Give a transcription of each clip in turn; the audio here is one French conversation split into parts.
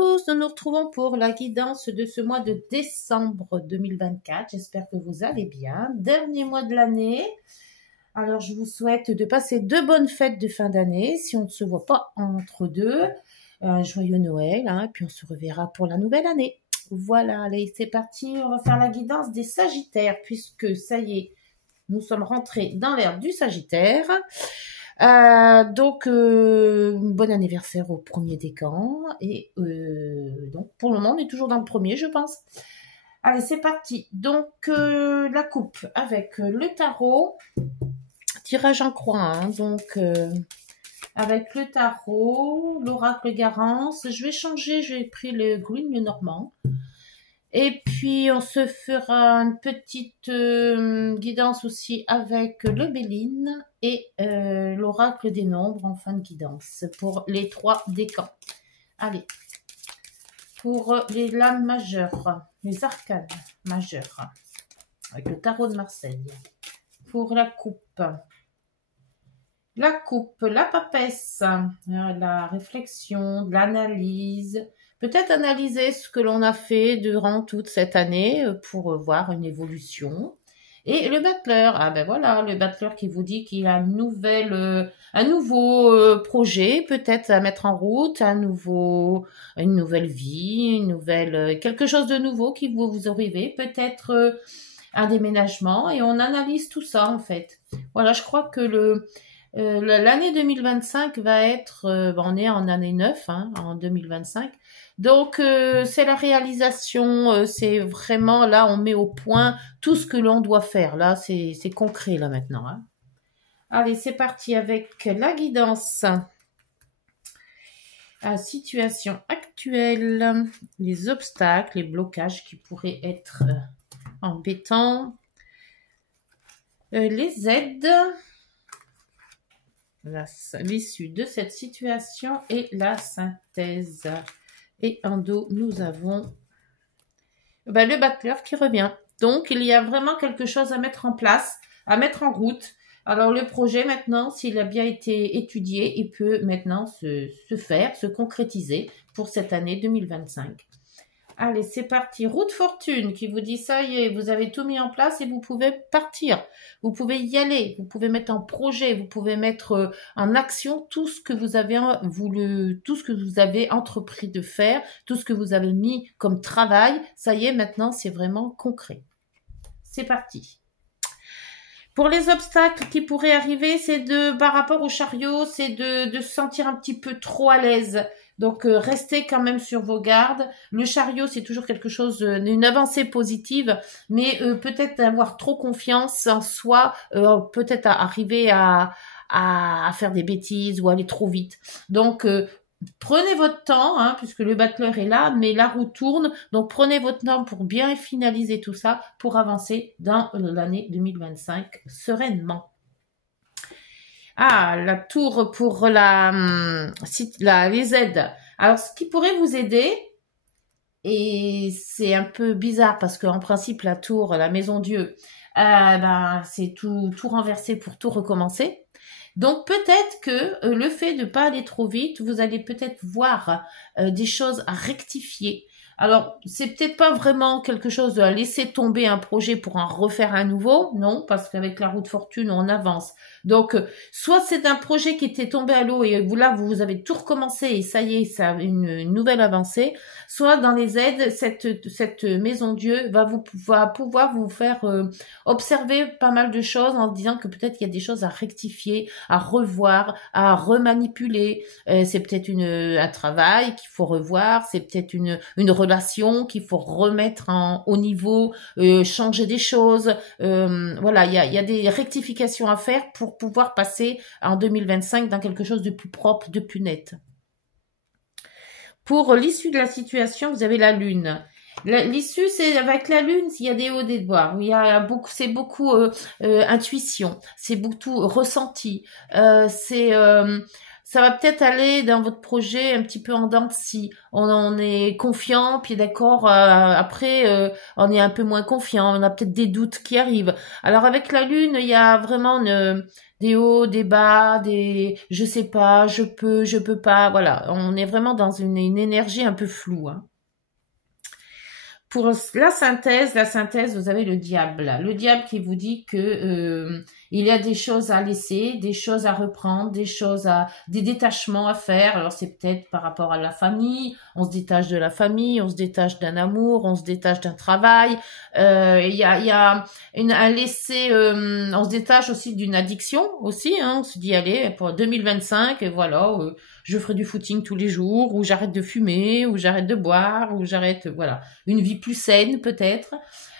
Tous, nous nous retrouvons pour la guidance de ce mois de décembre 2024. J'espère que vous allez bien. Dernier mois de l'année. Alors, je vous souhaite de passer de bonnes fêtes de fin d'année. Si on ne se voit pas entre deux, un joyeux Noël, hein, puis on se reverra pour la nouvelle année. Voilà, allez, c'est parti. On va faire la guidance des Sagittaires, puisque ça y est, nous sommes rentrés dans l'ère du Sagittaire. Bon anniversaire au premier décan. Et donc, pour le moment, on est toujours dans le premier, je pense. Allez, c'est parti. Donc, la coupe avec le tarot. Tirage en croix, hein, donc avec le tarot, l'oracle Garance. Je vais changer, j'ai pris le green, le normand. Et puis, on se fera une petite guidance aussi avec le Béline et l'oracle des nombres en fin de guidance pour les 3 décans. Allez, pour les lames majeures, les arcanes majeures, avec le tarot de Marseille. Pour la coupe, la papesse, la réflexion, l'analyse. Peut-être analyser ce que l'on a fait durant toute cette année pour voir une évolution. Et le battleur, ah ben voilà, le battleur qui vous dit qu'il a un nouveau projet, peut-être à mettre en route, une nouvelle vie, quelque chose de nouveau qui vous arrivez, peut-être un déménagement, et on analyse tout ça en fait. Voilà, je crois que l'année 2025 va être, on est en année 9, hein, en 2025. Donc, c'est la réalisation, c'est vraiment, là, on met au point tout ce que l'on doit faire. Là, c'est concret, là, maintenant. Hein. Allez, c'est parti avec la guidance. La situation actuelle, les obstacles, les blocages qui pourraient être embêtants, les aides, l'issue de cette situation et la synthèse. Et en dos, nous avons le battleur qui revient. Donc, il y a vraiment quelque chose à mettre en place, à mettre en route. Alors, le projet, maintenant, s'il a bien été étudié, il peut maintenant se concrétiser pour cette année 2025. Allez, c'est parti. Route Fortune qui vous dit ça y est, vous avez tout mis en place et vous pouvez partir. Vous pouvez y aller. Vous pouvez mettre en projet. Vous pouvez mettre en action tout ce que vous avez voulu, tout ce que vous avez entrepris de faire, tout ce que vous avez mis comme travail. Ça y est, maintenant, c'est vraiment concret. C'est parti. Pour les obstacles qui pourraient arriver, c'est par rapport au chariot, c'est de se sentir un petit peu trop à l'aise. Donc, restez quand même sur vos gardes. Le chariot, c'est toujours quelque chose, une avancée positive, mais peut-être avoir trop confiance en soi, peut-être arriver à faire des bêtises ou aller trop vite. Donc, prenez votre temps, hein, puisque le battleur est là, mais la roue tourne. Donc, prenez votre temps pour bien finaliser tout ça, pour avancer dans l'année 2025 sereinement. Ah, la tour pour les aides. Alors, ce qui pourrait vous aider, et c'est un peu bizarre parce qu'en principe, la tour, la maison Dieu, c'est tout renversé pour tout recommencer. Donc peut-être que le fait de ne pas aller trop vite, vous allez peut-être voir des choses à rectifier. Alors, c'est peut-être pas vraiment quelque chose à laisser tomber un projet pour en refaire un nouveau, non, parce qu'avec la roue de fortune, on avance. Donc, soit c'est un projet qui était tombé à l'eau et vous avez tout recommencé et ça y est, ça a une nouvelle avancée, soit dans les aides, cette maison Dieu va pouvoir vous faire observer pas mal de choses en disant que peut-être il y a des choses à rectifier, à revoir, à remanipuler. C'est peut-être un travail qu'il faut revoir, c'est peut-être une relation qu'il faut remettre au niveau, changer des choses. Voilà, il y a des rectifications à faire pour pouvoir passer en 2025 dans quelque chose de plus propre, de plus net. Pour l'issue de la situation, vous avez la lune. L'issue, c'est avec la lune, il y a des hauts, des bas. C'est beaucoup intuition, c'est beaucoup ressenti. ça va peut-être aller dans votre projet un petit peu en dents de scie. On est confiant, puis d'accord, après, on est un peu moins confiant, on a peut-être des doutes qui arrivent. Alors avec la lune, il y a vraiment des hauts, des bas, des je sais pas, je peux pas, voilà. On est vraiment dans une énergie un peu floue, hein. Pour la synthèse, vous avez le diable. Le diable qui vous dit que il y a des choses à laisser, des choses à reprendre, des détachements à faire. Alors c'est peut-être par rapport à la famille. On se détache de la famille, on se détache d'un amour, on se détache d'un travail. Il y a un laisser. On se détache aussi d'une addiction aussi. Hein. On se dit allez pour 2025, et voilà. Je ferai du footing tous les jours, ou j'arrête de fumer, ou j'arrête de boire, ou j'arrête, voilà, une vie plus saine peut-être.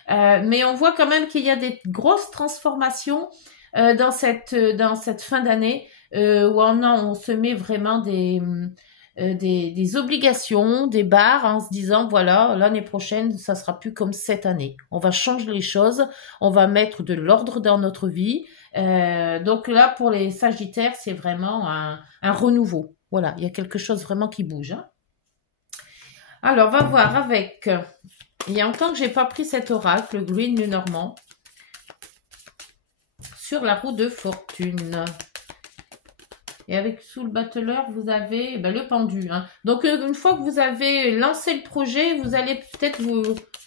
Mais on voit quand même qu'il y a des grosses transformations dans cette fin d'année où on se met vraiment des obligations, des barres en se disant voilà, l'année prochaine, ça sera plus comme cette année. On va changer les choses, on va mettre de l'ordre dans notre vie. Donc là, pour les Sagittaires, c'est vraiment un renouveau. Voilà, il y a quelque chose vraiment qui bouge. Hein. Alors, on va voir avec... Il y a longtemps que j'ai pas pris cet oracle, le Green Lenormand, sur la roue de fortune. Et avec sous le battleur, vous avez le pendu. Hein. Donc, une fois que vous avez lancé le projet, vous allez peut-être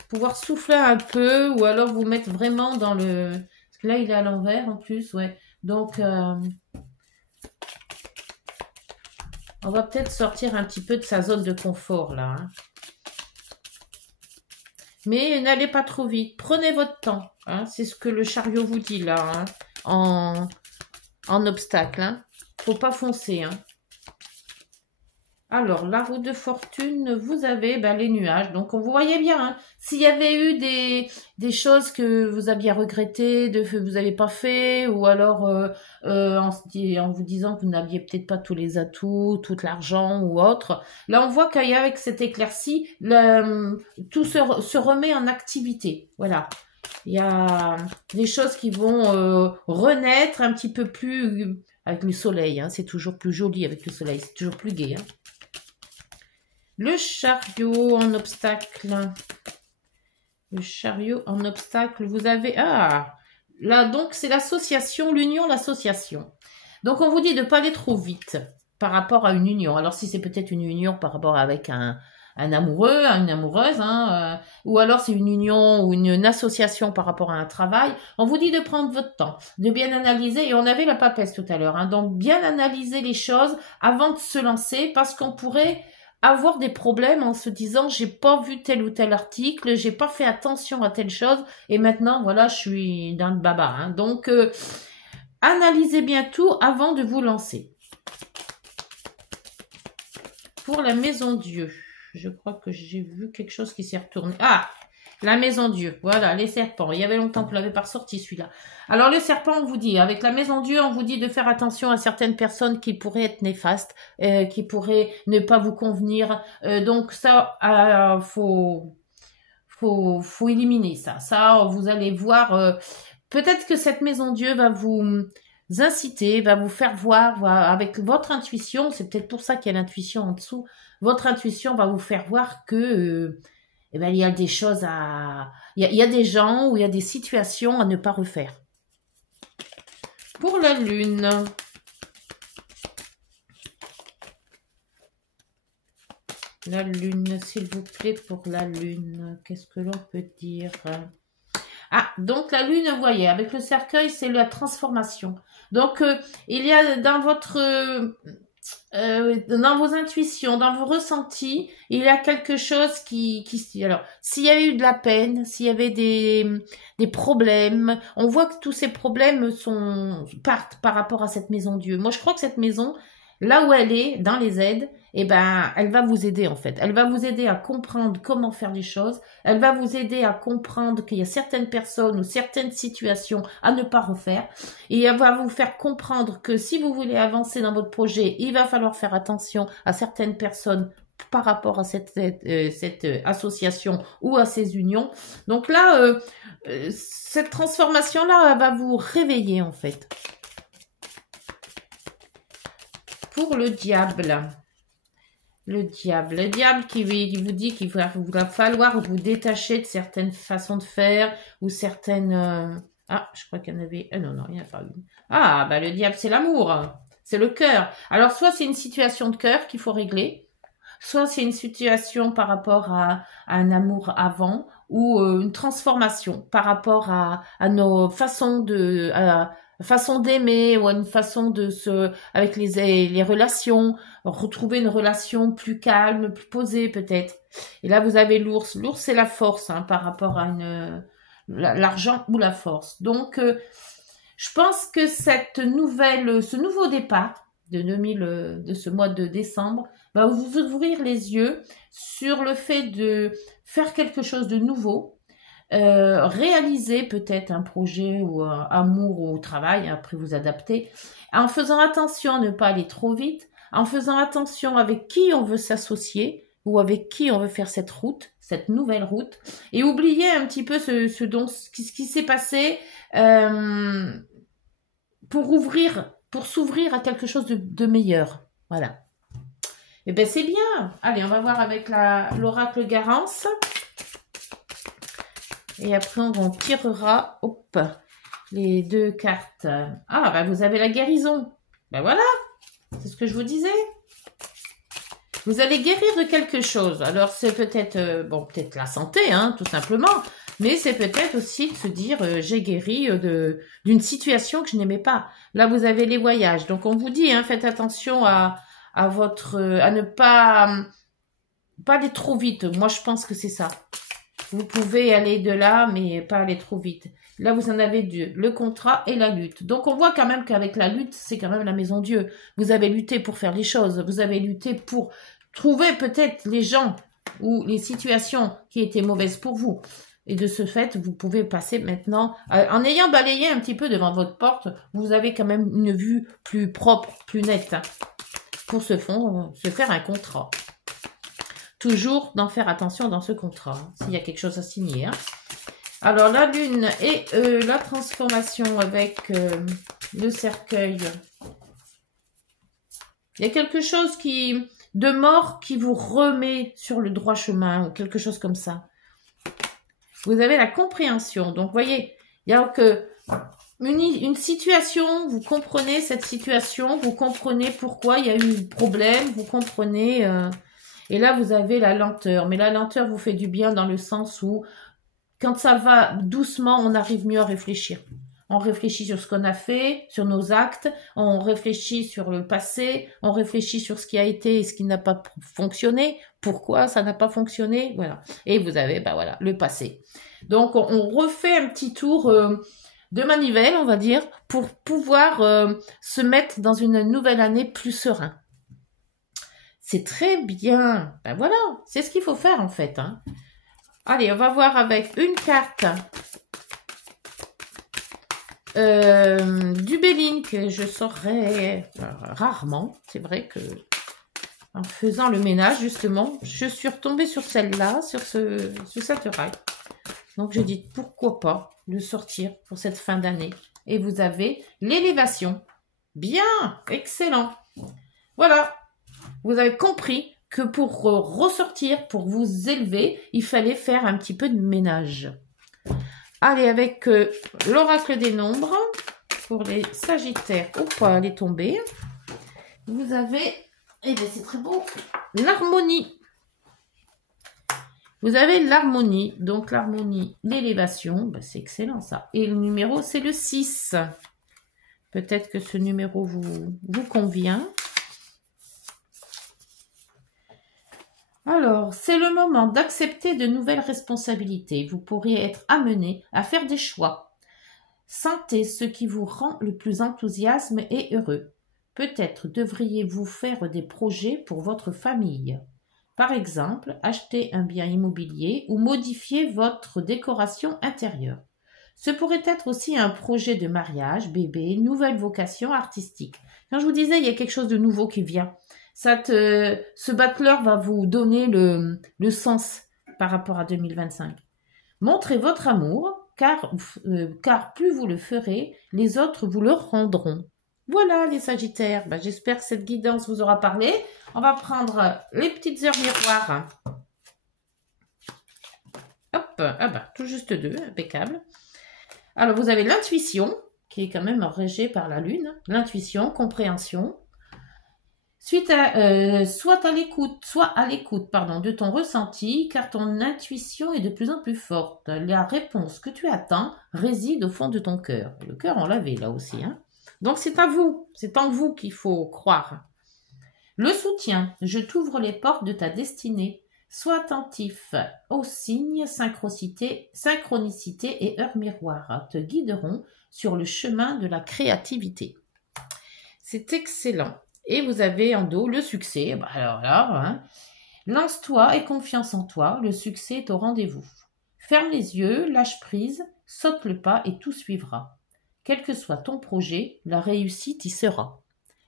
pouvoir souffler un peu ou alors vous mettre vraiment dans le... Parce que là, il est à l'envers en plus, ouais. Donc... on va peut-être sortir un petit peu de sa zone de confort, là. Hein. Mais n'allez pas trop vite. Prenez votre temps. Hein. C'est ce que le chariot vous dit, là, hein, en obstacle. Hein. Faut pas foncer. Hein. Alors, la roue de fortune, vous avez les nuages. Donc, vous voyez bien, hein, s'il y avait eu des choses que vous aviez regrettées, que vous n'avez pas fait, ou alors en vous disant que vous n'aviez peut-être pas tous les atouts, tout l'argent ou autre, là, on voit qu'avec cette éclaircie, tout se remet en activité. Voilà. Il y a des choses qui vont renaître un petit peu plus avec le soleil. Hein, c'est toujours plus joli avec le soleil, c'est toujours plus gai. Hein. Le chariot en obstacle. Le chariot en obstacle, vous avez... Ah, là, donc, c'est l'association, l'union, l'association. Donc, on vous dit de ne pas aller trop vite par rapport à une union. Alors, si c'est peut-être une union par rapport avec un amoureux, une amoureuse, hein, ou alors c'est une union ou une association par rapport à un travail, on vous dit de prendre votre temps, de bien analyser, et on avait la papesse tout à l'heure, hein, donc bien analyser les choses avant de se lancer, parce qu'on pourrait avoir des problèmes en se disant j'ai pas vu tel ou tel article, j'ai pas fait attention à telle chose, et maintenant voilà je suis dans le baba. Hein. Donc analysez bien tout avant de vous lancer. Pour la maison Dieu, je crois que j'ai vu quelque chose qui s'est retourné. Ah, la maison Dieu, voilà, les serpents. Il y avait longtemps que je l'avais pas ressorti celui-là. Alors le serpent, on vous dit, avec la maison Dieu, on vous dit de faire attention à certaines personnes qui pourraient être néfastes, qui pourraient ne pas vous convenir. Donc ça, faut éliminer ça. Ça, vous allez voir. Peut-être que cette maison Dieu va vous inciter, va vous faire voir, avec votre intuition. C'est peut-être pour ça qu'il y a l'intuition en dessous. Votre intuition va vous faire voir que il y a des choses il y a des gens ou il y a des situations à ne pas refaire. Pour la lune. La lune, s'il vous plaît, pour la lune. Qu'est-ce que l'on peut dire? Ah, donc la lune, vous voyez, avec le cercueil, c'est la transformation. Donc, il y a dans dans vos intuitions, dans vos ressentis, il y a quelque chose alors, s'il y avait eu de la peine, s'il y avait des problèmes, on voit que tous ces problèmes partent par rapport à cette maison Dieu. Moi, je crois que cette maison, là où elle est, dans les aides, elle va vous aider en fait. Elle va vous aider à comprendre comment faire les choses. Elle va vous aider à comprendre qu'il y a certaines personnes ou certaines situations à ne pas refaire. Et elle va vous faire comprendre que si vous voulez avancer dans votre projet, il va falloir faire attention à certaines personnes par rapport à cette association ou à ces unions. Donc là, cette transformation-là va vous réveiller en fait. pour le diable. Le diable qui vous dit qu'il va falloir vous détacher de certaines façons de faire ou certaines... Ah, je crois qu'il y en avait... Ah non, non, il n'y en a pas une. Ah, bah le diable, c'est l'amour. C'est le cœur. Alors, soit c'est une situation de cœur qu'il faut régler, soit c'est une situation par rapport à un amour avant ou une transformation par rapport à nos façons de... façon d'aimer ou à une façon de se... avec les relations, retrouver une relation plus calme, plus posée peut-être. Et là, vous avez l'ours. L'ours, c'est la force hein, par rapport à l'argent ou la force. Donc, je pense que ce nouveau départ de ce mois de décembre va vous ouvrir les yeux sur le fait de faire quelque chose de nouveau, réaliser peut-être un projet ou un amour au travail, après vous adapter, en faisant attention à ne pas aller trop vite, en faisant attention avec qui on veut s'associer ou avec qui on veut faire cette route, cette nouvelle route, et oublier un petit peu ce qui s'est passé pour s'ouvrir à quelque chose de meilleur. Voilà. Et ben c'est bien. Allez, on va voir avec l'oracle Garance. Et après, on tirera, hop, les deux cartes. Ah, ben vous avez la guérison. Ben voilà, c'est ce que je vous disais. Vous allez guérir de quelque chose. Alors, c'est peut-être, bon, peut-être la santé, hein, tout simplement. Mais c'est peut-être aussi de se dire, j'ai guéri d'une situation que je n'aimais pas. Là, vous avez les voyages. Donc, on vous dit, hein, faites attention à ne pas aller trop vite. Moi, je pense que c'est ça. Vous pouvez aller de là, mais pas aller trop vite. Là, vous en avez deux, le contrat et la lutte. Donc, on voit quand même qu'avec la lutte, c'est quand même la maison Dieu. Vous avez lutté pour faire les choses. Vous avez lutté pour trouver peut-être les gens ou les situations qui étaient mauvaises pour vous. Et de ce fait, vous pouvez passer maintenant, en ayant balayé un petit peu devant votre porte, vous avez quand même une vue plus propre, plus nette, hein, pour se faire un contrat. Toujours d'en faire attention dans ce contrat, hein, s'il y a quelque chose à signer. Hein. Alors, la lune et la transformation avec le cercueil. Il y a quelque chose de mort qui vous remet sur le droit chemin ou quelque chose comme ça. Vous avez la compréhension. Donc, vous voyez, il y a une situation, vous comprenez cette situation, vous comprenez pourquoi il y a eu un problème, vous comprenez... et là, vous avez la lenteur. Mais la lenteur vous fait du bien dans le sens où, quand ça va doucement, on arrive mieux à réfléchir. On réfléchit sur ce qu'on a fait, sur nos actes, on réfléchit sur le passé, on réfléchit sur ce qui a été et ce qui n'a pas fonctionné, pourquoi ça n'a pas fonctionné, voilà. Et vous avez, ben voilà, le passé. Donc, on refait un petit tour de manivelle, on va dire, pour pouvoir se mettre dans une nouvelle année plus serein. C'est très bien. Ben voilà, c'est ce qu'il faut faire en fait. Hein. Allez, on va voir avec une carte du Béline que je saurais rarement. C'est vrai que en faisant le ménage, justement, je suis retombée sur celle-là, sur cette raille. Donc, je dis pourquoi pas le sortir pour cette fin d'année. Et vous avez l'élévation. Bien, excellent. Voilà. Vous avez compris que pour ressortir, pour vous élever, il fallait faire un petit peu de ménage. Allez, avec l'oracle des nombres, pour les sagittaires, elle est tombée. Vous avez, eh bien c'est très beau, l'harmonie. Vous avez l'harmonie, donc l'harmonie, l'élévation, ben c'est excellent ça. Et le numéro, c'est le 6. Peut-être que ce numéro vous convient. Alors, c'est le moment d'accepter de nouvelles responsabilités. Vous pourriez être amené à faire des choix. Sentez ce qui vous rend le plus enthousiasme et heureux. Peut-être devriez-vous faire des projets pour votre famille. Par exemple, acheter un bien immobilier ou modifier votre décoration intérieure. Ce pourrait être aussi un projet de mariage, bébé, nouvelle vocation artistique. Quand je vous disais, il y a quelque chose de nouveau qui vient. Ce battleur va vous donner le sens par rapport à 2025. Montrez votre amour, car plus vous le ferez, les autres vous le rendront. Voilà les Sagittaires, ben, j'espère que cette guidance vous aura parlé. On va prendre les petites heures miroirs. Hop, ah bah, tout juste 2, impeccable. Alors vous avez l'intuition, qui est quand même régée par la lune. L'intuition, compréhension. Soit à l'écoute, de ton ressenti, car ton intuition est de plus en plus forte. La réponse que tu attends réside au fond de ton cœur. Le cœur, on l'avait là aussi, hein. Donc c'est à vous, c'est en vous qu'il faut croire. Le soutien, je t'ouvre les portes de ta destinée. Sois attentif aux signes, synchronicité et heures miroirs te guideront sur le chemin de la créativité. C'est excellent. Et vous avez en dos le succès. Bah alors là, hein. Lance-toi et confiance en toi, le succès est au rendez-vous. Ferme les yeux, lâche prise, saute le pas et tout suivra. Quel que soit ton projet, la réussite y sera.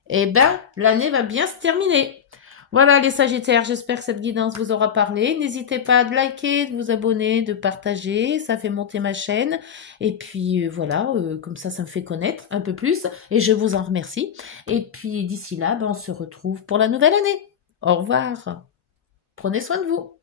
Eh ben, l'année va bien se terminer. Voilà les Sagittaires, j'espère que cette guidance vous aura parlé. N'hésitez pas à liker, de vous abonner, de partager, ça fait monter ma chaîne. Et puis voilà, comme ça me fait connaître un peu plus et je vous en remercie. Et puis d'ici là, on se retrouve pour la nouvelle année. Au revoir. Prenez soin de vous.